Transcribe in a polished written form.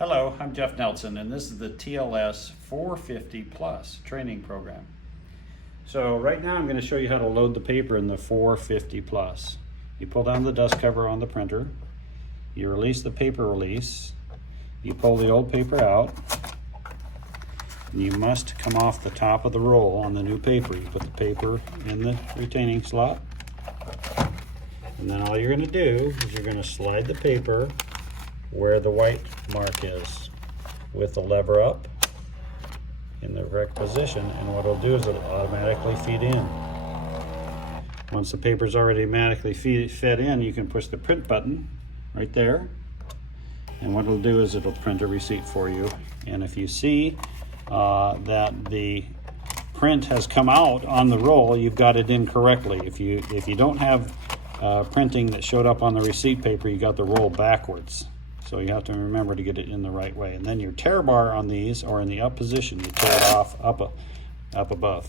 Hello, I'm Jeff Nelson, and this is the TLS-450 Plus training program. So right now I'm going to show you how to load the paper in the 450 Plus. You pull down the dust cover on the printer, you release the paper release, you pull the old paper out, and you must come off the top of the roll on the new paper. You put the paper in the retaining slot, and then all you're going to do is you're going to slide the paper where the white mark is with the lever up in the correct position, and what it'll do is it'll automatically feed in. Once the paper's already automatically fed in, you can push the print button right there, and what it'll do is it'll print a receipt for you. And if you see that the print has come out on the roll, you've got it in correctly. If you don't have printing that showed up on the receipt paper, you got the roll backwards. So you have to remember to get it in the right way. And then your tear bar on these, or in the up position, you tear it off up above.